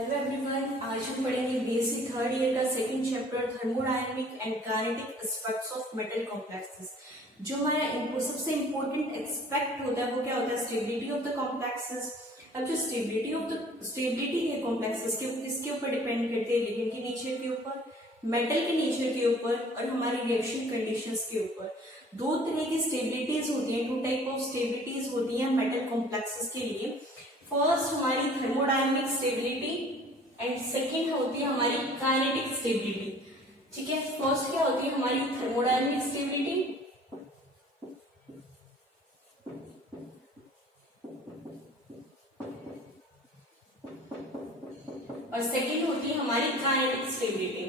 Hello everyone, आज हम पढ़ेंगे बीएससी थर्ड ईयर का second chapter thermodynamic and kinetic aspects of metal complexes. जो हमारा सबसे इम्पोर्टेंट एस्पेक्ट होता है वो क्या होता है? Stability of the complexes. अब जो स्टेबिलिटी है कॉम्प्लेक्सेस के किसके ऊपर डिपेंड करती है? लिगेंड के नेचर के ऊपर, मेटल के नेचर के ऊपर और हमारी रिएक्शन कंडीशंस के ऊपर। दो तरह की स्टेबिलिटीज होती हैं, टू टाइप ऑफ स्टेबिलिटीज होती हैं मेटल कॉम्प्लेक्सेस के लिए। फर्स्ट हमारी थर्मोडायनेमिक स्टेबिलिटी एंड सेकंड होती है हमारी काइनेटिक स्टेबिलिटी। ठीक है, फर्स्ट क्या होती है हमारी थर्मोडायनेमिक स्टेबिलिटी और सेकंड होती है हमारी काइनेटिक स्टेबिलिटी।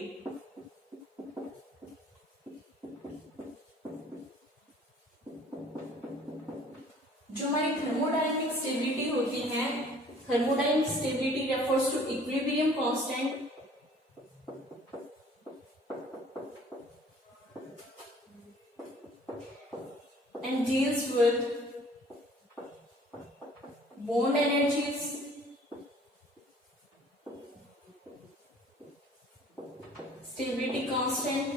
जो हमारी थर्मोडायनेमिक स्टेबिलिटी होती है, thermodynamic stability refers to equilibrium constant and deals with bond energies, stability constant,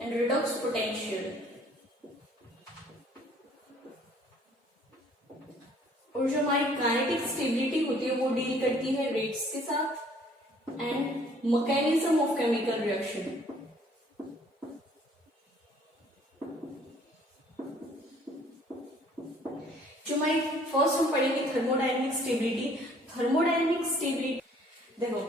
and redox potential। और जो हमारी काइनेटिक स्टेबिलिटी होती है वो डील करती है रेट्स के साथ and mechanism of chemical reaction. जो हमारी फर्स्ट हम पढ़ेंगे थर्मोडायनेमिक स्टेबिलिटी। थर्मोडायनेमिक स्टेबिलिटी देखो,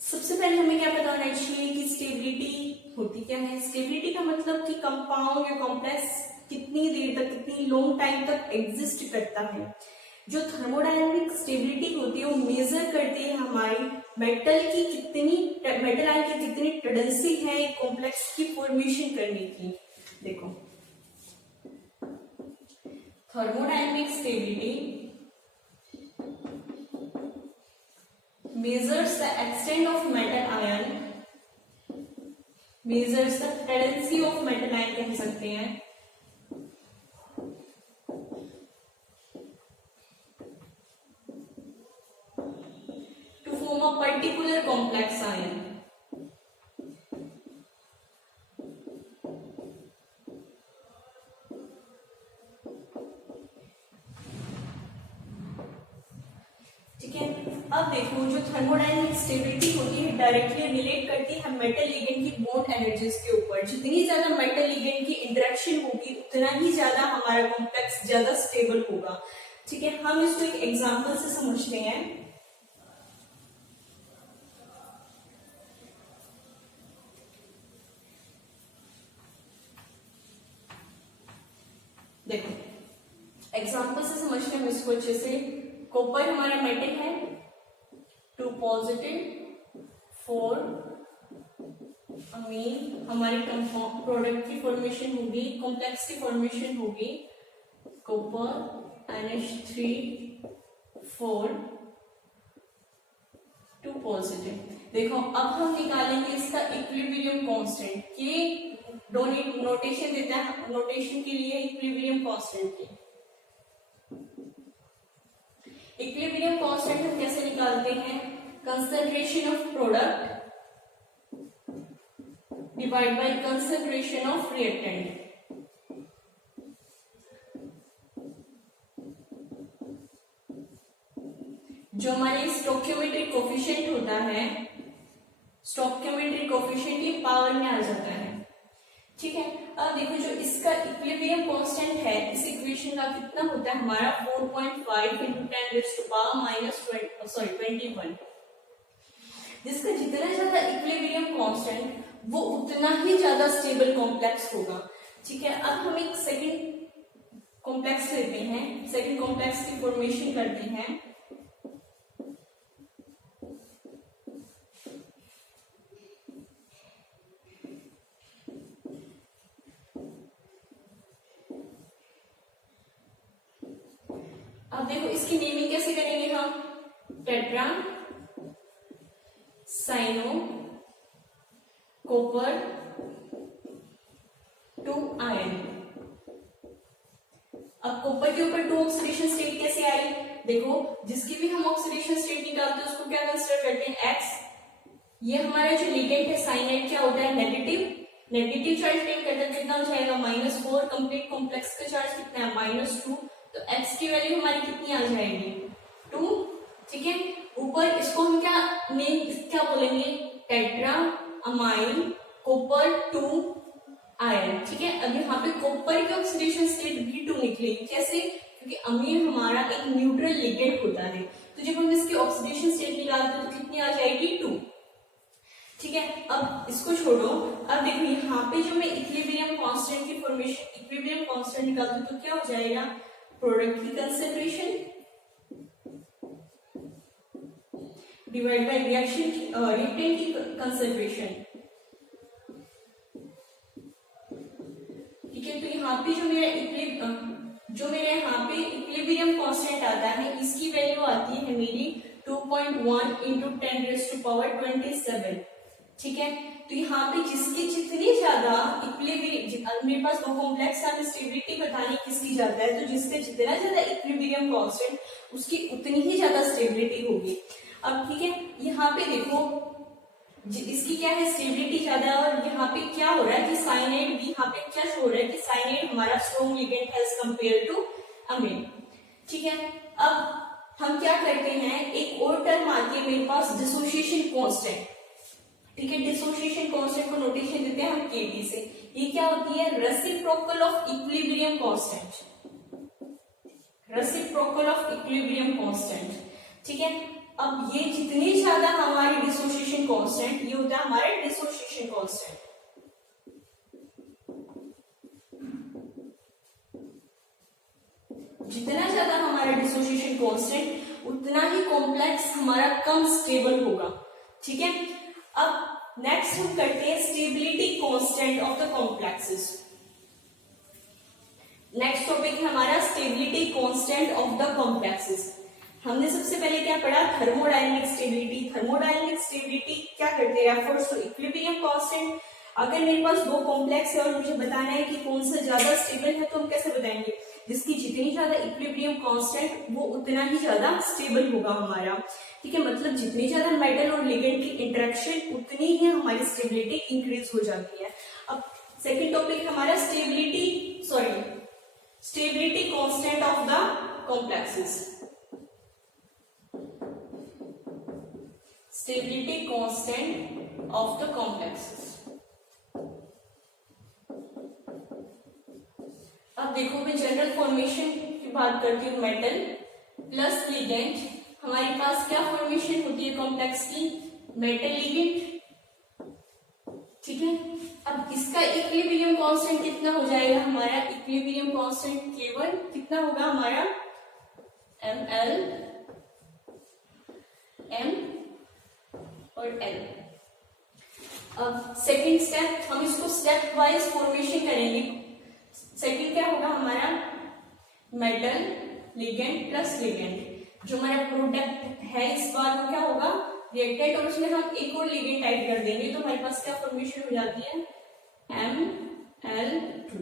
सबसे पहले हमें क्या पता होना चाहिए कि स्टेबिलिटी होती क्या है। स्टेबिलिटी का मतलब कि कंपाउंड या कॉम्प्लेक्स कितनी देर तक, कितनी लॉन्ग टाइम तक एग्जिस्ट करता है। जो थर्मोडायनेमिक स्टेबिलिटी होती है वो मेजर करती है हमारी मेटल आयन की कितनी टेंडेंसी है एक कॉम्प्लेक्स की फॉर्मेशन करने की। देखो, thermodynamic stability measures the extent of metal ion, measures the tendency of metal ion कह सकते हैं, to form a particular complex ion। ठीक है, अब देखो जो थर्मोडायनेमिक स्टेबिलिटी होती है डायरेक्टली रिलेट करती है मेटल लिगेंड की बॉन्ड एनर्जीज के ऊपर। जितनी ज्यादा मेटल लिगेंड की इंटरेक्शन होगी उतना ही ज्यादा हमारा कॉम्प्लेक्स ज्यादा स्टेबल होगा। ठीक है, हम इसको एक एग्जांपल से समझते हैं। देखो, एग्जांपल से समझते हैं इसको अच्छे से। कॉपर हमारा मेटल है, 2 पॉजिटिव 4 अमीन। हमारे प्रोडक्ट की फॉर्मेशन होगी, कॉम्प्लेक्स की फॉर्मेशन होगी कॉपर NH3 4 2 पॉजिटिव। देखो, अब हम निकालेंगे इसका इक्विलिब्रियम कांस्टेंट। ये नोटेशन देता है, नोटेशन के लिए इक्विलिब्रियम कांस्टेंट की। इक्विलिब्रियम कांस्टेंट हम कैसे निकालते हैं? Concentration of product divide by concentration of reactant. जो हमारे स्टोइकियोमेट्रिक कोफिशिएंट होता है, स्टोइकियोमेट्रिक कोफिशिएंट ये पावर में आ जाता है। ठीक है, अब देखो जो इसका इक्विलिब्रियम कांस्टेंट है, इस इक्वेशन का कितना होता है हमारा 4.5 × 10⁻21। जिसका जितना ज्यादा इक्विलिब्रियम कांस्टेंट वो उतना ही ज्यादा स्टेबल कॉम्प्लेक्स होगा। ठीक है, अब हम एक सेकंड कॉम्प्लेक्स लेते हैं, सेकंड कॉम्प्लेक्स की फॉर्मेशन करते हैं। अब देखो इसकी नेमिंग कैसे करेंगे हम? Tetracyano copper 2 ion. अब कॉपर के ऊपर 2 ऑक्सीडेशन स्टेट कैसे आई? देखो, जिसकी भी हम ऑक्सीडेशन स्टेट निकालते हैं उसको क्या कंसीडर करते हैं? एक्स। ये हमारा जो लिगेंड है साइनाइड क्या होता है? नेगेटिव चार्ज टेक करता है, कितना हो जाएगा? -4। कंप्लीट कॉम्प्लेक्स का चार्ज कितना है? -2। तो एक्स की वैल्यू हमारी कितनी आ जाएगी? 2। ठीक है, ऊपर इसको हम क्या बोलेंगे? Tetra amine copper 2 ion. ठीक है, अब यहाँ पे कॉपर की ऑक्सीडेशन स्टेट भी 2 निकलेगी। कैसे? क्योंकि अमीन हमारा एक न्यूट्रल लिगेंड होता है, तो जब हम इसकी ऑक्सीडेशन स्टेट निकालते हैं तो कितनी आ जाएगी? 2। ठीक है, अब इसको छोड़ो। अब देखो यहाँ पे जो मैं इक्विलिब्रियम कांस्टेंट की फॉर्मेशन, इक्विलिब्रियम कांस्टेंट निकालती हूँ तो क्या हो जाएगा? प्रोडक्ट की कंसेंट्रेशन डिवाइड बाय रिएक्टेंट की कंसेंट्रेशन। ठीक है, तो यहाँ पे जो मेरे यहाँ पे इक्विलिब्रियम कांस्टेंट आता है, इसकी वैल्यू आती है मेरी 2.1 × 10⁻27। ठीक है, तो यहाँ पे जिसकी जितनी ज्यादा इक्विलिब्रियम, मेरे पास वो कॉम्प्लेक्स है, स्टेबिलिटी बतानी किसकी ज्यादा है, तो जिससे जितना ज्यादा इक्विलिब्रियम कांस्टेंट उसकी उतनी ही ज्यादा स्टेबिलिटी होगी। अब ठीक है, यहाँ पे देखो इसकी क्या है? स्टेबिलिटी ज्यादा है, और यहाँ पे क्या हो रहा है कि साइनाइड भी, यहाँ पे क्या शो हो रहा है कि साइनाइड हमारा स्ट्रॉन्ग लिगेंड है एज कंपेयर टू अमीन। ठीक है, अब हम क्या करते हैं, एक और टर्म आती है मेरे पास, डिसोसिएशन कांस्टेंट। ठीक है, डिसोसिएशन कांस्टेंट को नोटेशन देते हैं हम Kb से। ये क्या होती है? Reciprocal of equilibrium constant. Reciprocal of equilibrium constant. ठीक है, अब ये जितनी ज्यादा हमारी डिसोसिएशन कांस्टेंट, ये होता है हमारा डिसोसिएशन कांस्टेंट। जितना ज्यादा हमारा डिसोसिएशन कांस्टेंट उतना ही कॉम्प्लेक्स हमारा कम स्टेबल होगा। ठीक है, अब नेक्स्ट हम करते हैं stability constant of the complexes. Next topic है हमारा stability constant of the complexes. हमने सबसे पहले क्या पढ़ा? Thermodynamic stability. थर्मोडायनेमिक स्टेबिलिटी क्या करते हैं? Refers to equilibrium constant. अगर मेरे पास 2 कॉम्प्लेक्स है और मुझे बताना है कि कौन सा ज्यादा स्टेबल है, तो हम कैसे बताएंगे? जिसकी जितनी ज्यादा इक्विलिब्रियम कांस्टेंट वो उतना ही ज्यादा स्टेबल होगा हमारा। ठीक है, मतलब जितनी ज्यादा मेटल और लिगेंड की इंटरेक्शन उतनी ही हमारी स्टेबिलिटी इंक्रीज हो जाती है। अब सेकेंड टॉपिक हमारा stability constant of the complexes. Stability constant of the complexes. अब देखो, मैं जनरल फॉर्मेशन की बात करती हूँ। मेटल प्लस लिगेंड, हमारे पास क्या फॉर्मेशन होती है कॉम्प्लेक्स की? Metal ligand. ठीक है, अब इसका इक्विलिब्रियम कांस्टेंट कितना हो जाएगा? हमारा इक्विलिब्रियम कांस्टेंट केवल कितना होगा हमारा? Ml, M और L। अब सेकेंड स्टेप, हम इसको स्टेप वाइज फॉर्मेशन करेंगे। सेकेंड क्या होगा हमारा? Metal ligand plus ligand. जो हमारा प्रोडक्ट है इस बार वो क्या होगा? रिएक्टेंट, और उसमें हम एक और लिगेंड ऐड कर देंगे, तो हमारे पास क्या फॉर्मेशन हो जाती है? Ml2।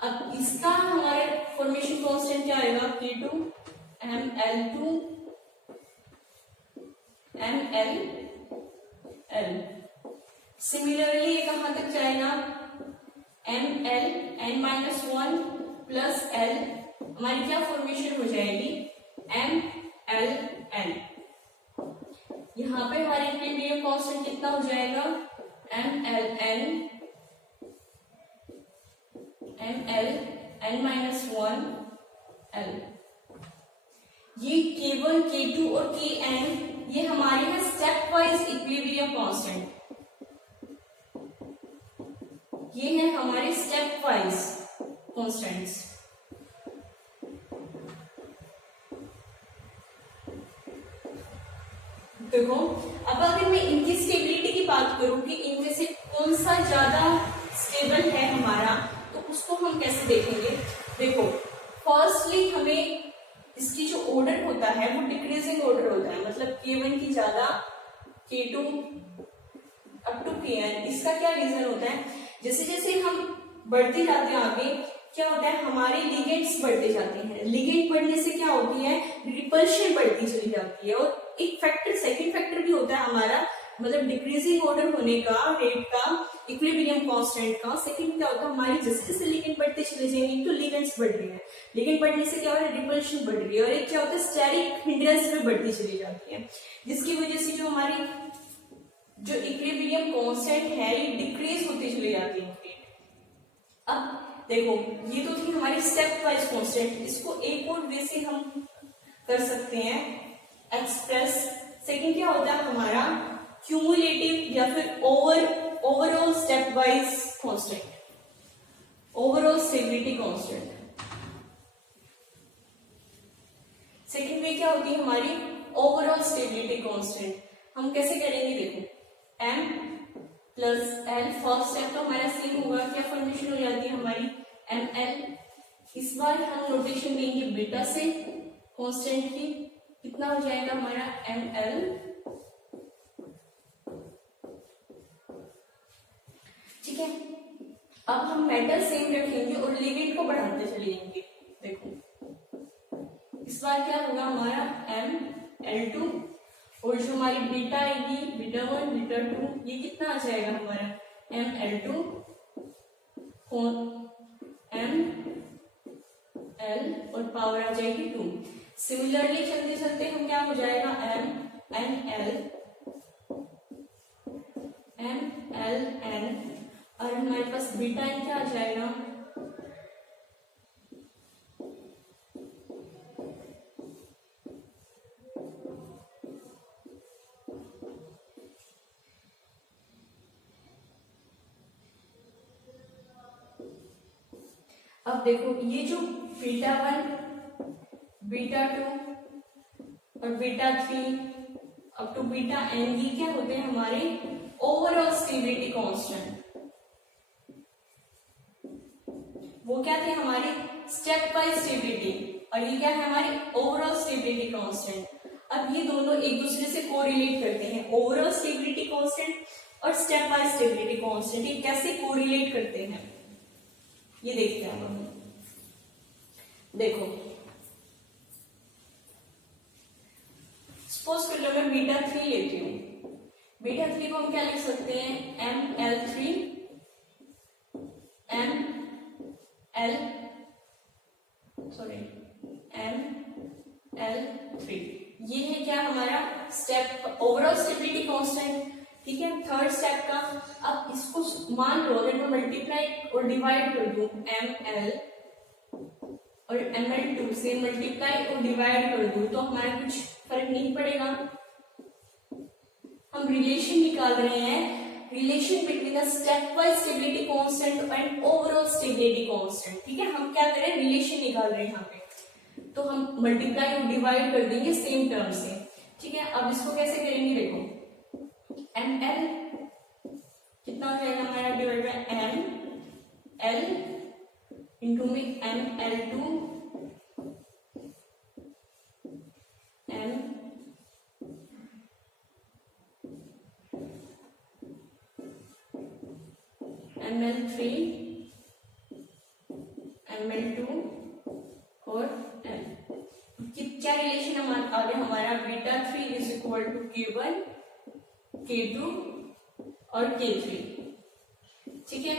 अब इसका हमारे फॉर्मेशन कांस्टेंट क्या आएगा? K2 Ml2 MlL। सिमिलरली ये कहां तक जाएगा? Ml n-1 प्लस L, हमारी क्या फॉर्मेशन हो जाएगी? MlN। यहाँ पे हमारे इक्विलिब्रियम कांस्टेंट कितना हो जाएगा? MlN Ml n-1 L। ये K1, K2 और Kn ये हमारे हैं स्टेप वाइज इक्विलिब्रियम कांस्टेंट। ये है हमारे स्टेप वाइज कांस्टेंट्स। देखो, अब अगर मैं इनकी स्टेबिलिटी की बात करूं कि इनमें से कौन सा ज्यादा स्टेबल है हमारा, तो उसको हम कैसे देखेंगे? देखो, फर्स्टली हमें इसकी जो ऑर्डर होता है वो डिक्रीजिंग ऑर्डर होता है, मतलब K1 की ज्यादा, K2 अप टू Kn। इसका क्या रीजन होता है? जैसे जैसे हम बढ़ते जाते हैं आगे, क्या होता है, हमारे लिगेंड्स बढ़ते जाते हैं। लिगेंड बढ़ने से क्या होती है, रिपल्शन बढ़ती चली जाती है। और एक फैक्टर, सेकंड फैक्टर भी होता है हमारा, मतलब डिक्रीजिंग ऑर्डर होने का, रेट का, इक्विलिब्रियम कांस्टेंट का। सेकंड क्या होता है, हमारी जैसे जैसे लिगेंड बढ़ते चले जाएंगे तो लिगेंड्स बढ़ रही है, लिगेंड बढ़ने से क्या हो रहा है, रिपल्शन बढ़ रही है। और एक क्या होता है, स्टेरिक हिंड्रेंस में बढ़ती चली जाती है, जिसकी वजह से जो हमारी जो इक्विलिब्रियम कांस्टेंट है ये डिक्रीज होती चली जाती है। अब देखो, ये तो थी हमारी स्टेप वाइज कांस्टेंट। इसको एक और वे से हम कर सकते हैं एक्सप्रेस। सेकंड क्या होता है हमारा, क्यूमुलेटिव या फिर overall step wise constant, overall stability constant. Second वे क्या होती है हमारी, ओवरऑल स्टेबिलिटी कांस्टेंट। हम कैसे करेंगे, देखो m plus L, first step तो हमारा सेम होगा, क्या फॉर्मेशन हो जाती है हमारी ml। इस बार हम नोटेशन देंगे बीटा से कांस्टेंट की, कितना हो जाएगा हमारा ml। ठीक है, अब हम मेटल सेम रखेंगे और लिगेंड को बढ़ाते चले जाएंगे। देखो इस बार क्या होगा हमारा ml2, और जो हमारी बीटा आएगी, बीटा 1 बीटा 2, ये कितना आ जाएगा हमारा ml2 ml और पावर आ जाएगी 2। सिमिलरली चलते चलते हम क्या हो जाएगा mnl और हमारे पास बीटा n क्या आ जाएगा, अब देखो ये जो बीटा 1 बीटा 2 और beta 3 up to beta n, ये क्या होते हैं हमारे ओवरऑल स्टेबिलिटी कांस्टेंट। वो क्या थे हमारे स्टेप बाय स्टेबिलिटी, और ये क्या है हमारी ओवरऑल स्टेबिलिटी कांस्टेंट। अब ये दोनों एक दूसरे से कोरिलेट करते हैं, ओवरऑल स्टेबिलिटी कांस्टेंट और स्टेप बाय स्टेबिलिटी कांस्टेंट, ये कैसे कोरिलेट करते हैं ये देखते हैं हम। देखो सपोज कर लो मैं बीटा 3 लेती हूँ, बीटा 3 को हम क्या लिख सकते हैं, ml3 ml3, ये है क्या हमारा स्टेप ओवरऑल स्टेबिलिटी कांस्टेंट। ठीक है, थर्ड स्टेप का। अब इसको मान लो अगर मैं मल्टीप्लाई और डिवाइड कर दूं, ml और ml2 से मल्टीप्लाई और डिवाइड कर दूं तो हमारा कुछ फर्क नहीं पड़ेगा। हम रिलेशन निकाल रहे हैं, relation between the step wise stability constant and overall stability constant. ठीक है, हम क्या करें, रिलेशन निकाल रहे हैं यहाँ पे, तो हम मल्टीप्लाई और डिवाइड कर देंगे सेम टर्म से। ठीक है, अब इसको कैसे करेंगे, देखो ml कितना हो जाएगा हमारा, डिवाइड बाय ml इंटू में ml2 ml3 ml2 और m। क्या रिलेशन आ गया हमारा, beta 3 is equal to k1 k2 और k3। ठीक है,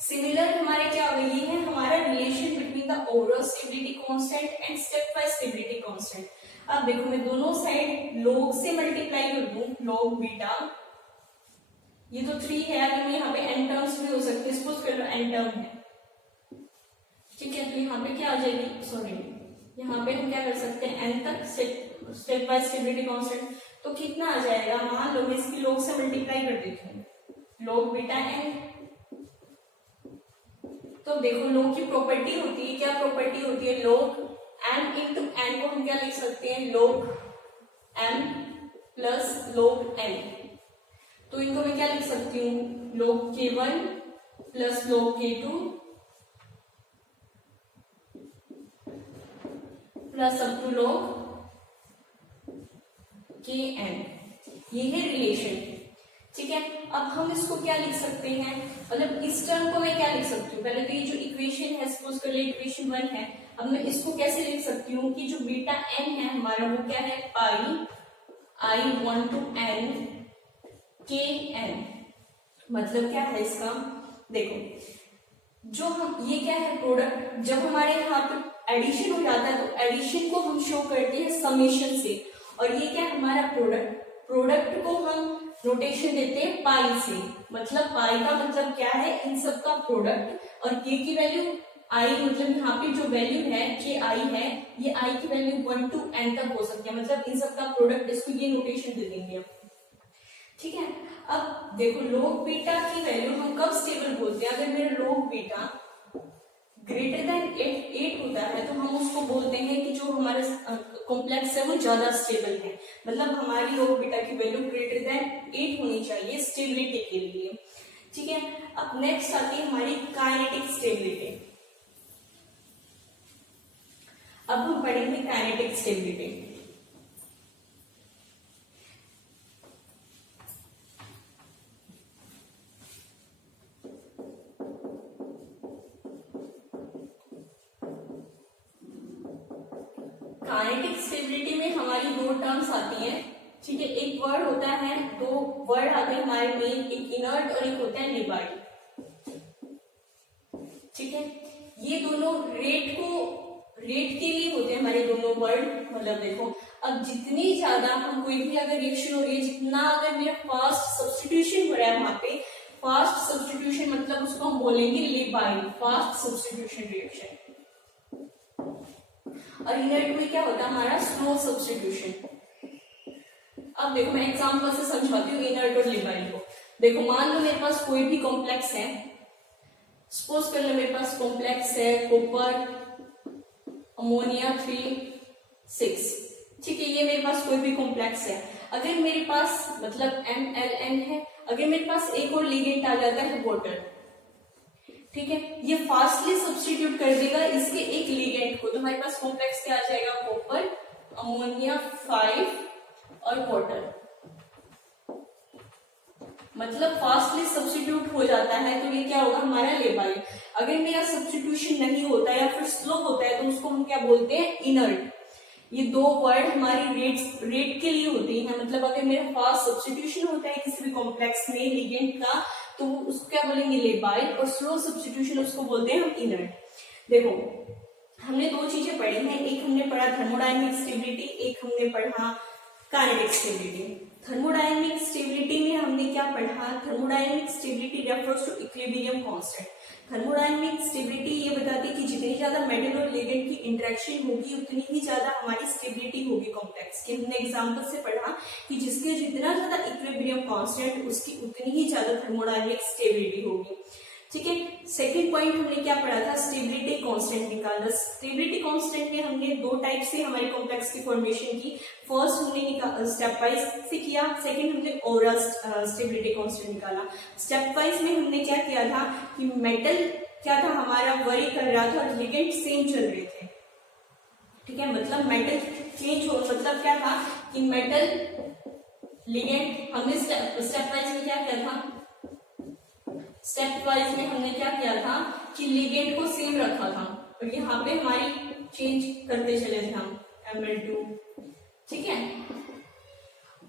सिमिलर हमारे क्या हो गई है हमारा relation between the overall stability constant and step wise stability constant. अब देखो मैं दोनों साइड log से मल्टीप्लाई कर दूं, log बीटा, ये तो 3 है, अगर मैं यहाँ पे n टर्म्स भी हो सकते हैं, सपोज कर लो n टर्म है। ठीक है, तो यहाँ पे क्या आ जाएगी, सॉरी यहाँ पे हम क्या कर सकते हैं n तक स्टेप बाय स्टेबिलिटी कांस्टेंट, तो कितना आ जाएगा, मान लो मैं इसकी log से मल्टीप्लाई कर देती हूँ, log बीटा n। तो देखो log की प्रॉपर्टी होती है, क्या प्रॉपर्टी होती है, log m इंटू n को हम क्या लिख सकते हैं, log m plus log n। तो इनको मैं क्या लिख सकती हूँ, log k1 plus log k2 plus up to log kn। ये है रिलेशन। ठीक ठीक है, अब हम इसको क्या लिख सकते हैं, मतलब इस टर्म को मैं क्या लिख सकती हूँ, पहले तो ये जो इक्वेशन है सपोज कर ले इक्वेशन 1 है, अब मैं इसको कैसे लिख सकती हूँ कि जो बीटा n है हमारा वो क्या है पाई i1 to n k n, मतलब क्या है इसका, देखो जो हम ये क्या है प्रोडक्ट, जब हमारे यहाँ पे एडिशन हो जाता है तो एडिशन को हम शो करते हैं समेशन से, और ये क्या है हमारा प्रोडक्ट को हम नोटेशन देते हैं पाई से, मतलब पाई का मतलब क्या है इन सब का प्रोडक्ट, और के की वैल्यू आई, मतलब यहाँ पे जो वैल्यू है के आई है, ये आई की वैल्यू 1 to n तक हो सकती है, मतलब इन सब का प्रोडक्ट, इसको ये नोटेशन दे देंगे हम, ठीक है। अब देखो लॉग बीटा की वैल्यू हम कब स्टेबल बोलते हैं, अगर मेरा लॉग बीटा ग्रेटर देन 8 होता है तो हम उसको बोलते हैं कि जो हमारा कॉम्प्लेक्स है वो ज्यादा स्टेबल है, मतलब हमारी लॉग बीटा की वैल्यू ग्रेटर देन 8 होनी चाहिए स्टेबिलिटी के लिए, ठीक है। अब नेक्स्ट आती है हमारी काइनेटिक स्टेबिलिटी, अब हम पढ़ेंगे काइनेटिक स्टेबिलिटी। काइनेटिक स्टेबिलिटी में हमारी दो टर्म्स आती हैं, ठीक है, एक वर्ड होता है, दो वर्ड आते हैं हमारे मेन, एक इनर्ट और एक होता है लिबार्ड, ठीक है। ये दोनों रेट के लिए होते हैं हमारे दोनों वर्ड, मतलब देखो अब जितनी ज्यादा हम कोई भी अगर रिएक्शन हो रही है, जितना अगर मेरा फास्ट सब्स्टिट्यूशन हो रहा है वहां पे, फास्ट सब्स्टिट्यूशन मतलब उसको हम बोलेंगे लिबार्ड, फास्ट सब्स्टिट्यूशन रिएक्शन, और इनर्ट में क्या होता है हमारा स्लो सब्स्टिट्यूशन। अब देखो मैं एग्जांपल से समझाती हूँ इनर्ट और लिबाइल को। देखो मान लो मेरे पास कोई भी कॉम्प्लेक्स है, सपोज कर लो मेरे पास कॉम्प्लेक्स है कॉपर अमोनिया 3,6, ठीक है, ये मेरे पास कोई भी कॉम्प्लेक्स है, अगर मेरे पास मतलब MLN है, अगर मेरे पास एक और लिगेंड आ जाता है वाटर, ठीक है, ये फास्टली सब्स्टिट्यूट कर देगा इसके एक लिगेंड को, तो हमारे पास कॉम्प्लेक्स क्या आ जाएगा कॉपर अमोनिया 5 और वाटर, मतलब फास्टली सब्स्टिट्यूट हो जाता है, तो ये क्या होगा हमारा लेबाइल। अगर मेरा सब्स्टिट्यूशन नहीं होता है या फिर स्लो होता है तो उसको हम क्या बोलते हैं इनर्ट। ये दो वर्ड हमारी रेट के लिए होते हैं, मतलब अगर मेरा फास्ट सब्स्टिट्यूशन होता है किसी भी कॉम्प्लेक्स में लिगेंड का तो उसको क्या बोलेंगे लेबाइल, और स्लो सब्स्टिट्यूशन उसको बोलते हैं हम इनर्ट। देखो हमने दो चीजें पढ़ी हैं, एक हमने पढ़ा थर्मोडायनेमिक स्टेबिलिटी, एक हमने पढ़ा काइनेटिक स्टेबिलिटी। थर्मोडायनेमिक स्टेबिलिटी में हमने क्या पढ़ा, thermodynamic stability refers to equilibrium constant. Thermodynamic stability ये बताती है कि जितनी ज्यादा मेटल और लिगेंड की इंटरेक्शन होगी उतनी ही ज्यादा हमारी स्टेबिलिटी होगी कॉम्प्लेक्स की। हमने एग्जांपल से पढ़ा कि जिसके जितना ज्यादा इक्विलिब्रियम कांस्टेंट उसकी उतनी ही ज्यादा थर्मोडायनेमिक स्टेबिलिटी होगी, ठीक है। सेकंड पॉइंट हमने क्या पढ़ा था, स्टेबिलिटी कांस्टेंट निकालना। स्टेबिलिटी कांस्टेंट में हमने दो टाइप से हमारे कॉम्प्लेक्स की फॉर्मेशन की, फर्स्ट हमने स्टेप वाइज से किया, सेकंड हमने ओवरऑल स्टेबिलिटी कांस्टेंट निकाला। स्टेप वाइज में हमने क्या किया था कि मेटल क्या था हमारा वरी कर रहा था और लिगेंड सेम चल रहे थे, ठीक है, मतलब मेटल चेंज हो, मतलब क्या था कि मेटल लिगेंड हमने स्टेप वाइज में क्या किया था, स्टेप वाइज में हमने क्या किया था कि लिगेंड को सेम रखा था और यहाँ पे हमारी चेंज करते चले थे हम Ml2, ठीक है।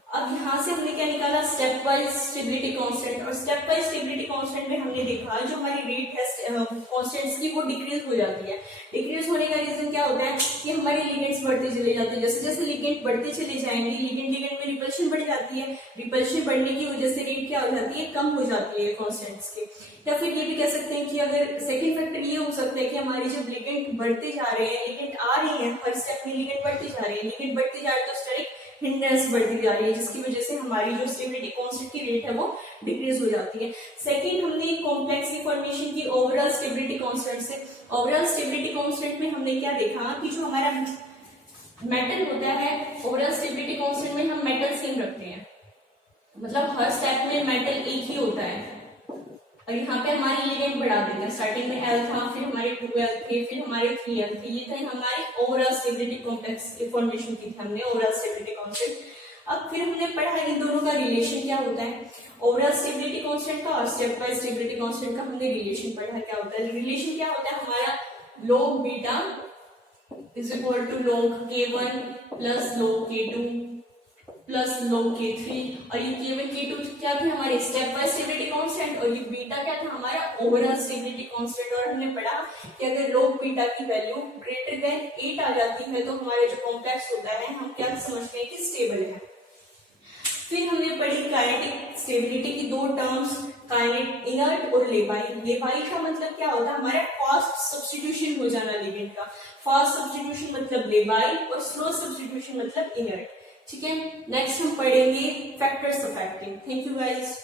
अब यहाँ से हमने क्या निकाला स्टेप वाइज स्टेबिलिटी कांस्टेंट, और स्टेप वाइज स्टेबिलिटी कांस्टेंट में हमने देखा जो हमारी रेट है कांस्टेंट्स की वो डिक्रीज हो जाती है। डिक्रीज होने का रीजन क्या होता है कि हमारे लिगेंड्स बढ़ते चले जाते हैं, जैसे जैसे लिगेंड बढ़ते चले जाएंगे लिगेंड में रिपल्शन बढ़ जाती है, रिपल्शन बढ़ने की वजह से रेट क्या हो जाती है कम हो जाती है कांस्टेंट्स के। या फिर ये भी कह सकते हैं कि अगर सेकंड फैक्टर ये हो सकता है कि हमारी जब लिगेंड बढ़ते जा रहे हैं, लिगेंड आ रही है हर स्टेप में लिगेंड बढ़ते जा रहे हैं, लिगेंड बढ़ते जा रहे हैं तो स्टेरिक हिंड्रेंस बढ़ती जा रही है जिसकी वजह से हमारी जो स्टेबिलिटी कांस्टेंट की रेट है वो डिक्रीज हो जाती है। सेकंड हमने कॉम्प्लेक्स की फॉर्मेशन की ओवरऑल स्टेबिलिटी कांस्टेंट से। ओवरऑल स्टेबिलिटी कांस्टेंट में हमने क्या देखा कि जो हमारा मेटल होता है ओवरऑल स्टेबिलिटी कांस्टेंट में हम मेटल सेम रखते हैं, मतलब हर स्टेप में मेटल एक ही होता है, और यहाँ पे हमारी लिगेंड बढ़ा देते हैं। स्टार्टिंग में L था, फिर हमारे 2L थे, फिर हमारे 3L थे, ये था हमारी ओवरऑल स्टेबिलिटी कॉम्प्लेक्स की फॉर्मेशन की थी हमने ओवरऑल स्टेबिलिटी कांस्टेंट। अब फिर हमने पढ़ा इन दोनों का रिलेशन क्या होता है, ओवरऑल स्टेबिलिटी कांस्टेंट का और स्टेप वाइज स्टेबिलिटी कांस्टेंट का हमने रिलेशन पढ़ा क्या होता है। रिलेशन क्या होता है हमारा, log beta is equal to log k1 plus log k2 plus log k3, और ये k1 k2 क्या थे हमारे स्टेप वाइज स्टेबिलिटी कांस्टेंट, और ये बीटा क्या था हमारा ओवरऑल स्टेबिलिटी कांस्टेंट। और हमने पढ़ा कि अगर log बीटा की वैल्यू ग्रेटर देन 8 आ जाती है तो हमारे जो कॉम्प्लेक्स होता है हम क्या समझते हैं कि स्टेबल है। फिर हमने पढ़ी काइनेटिक स्टेबिलिटी की दो टर्म्स, काइनेट इनर्ट और लेबाइल। लेबाइल का मतलब क्या होता है हमारा फास्ट सब्स्टिट्यूशन हो जाना लिगेंड का, फास्ट सब्स्टिट्यूशन मतलब लेबाइल और स्लो सब्स्टिट्यूशन मतलब इनर्ट। ठीक है, नेक्स्ट हम पढ़ेंगे factors of acting. Thank you guys.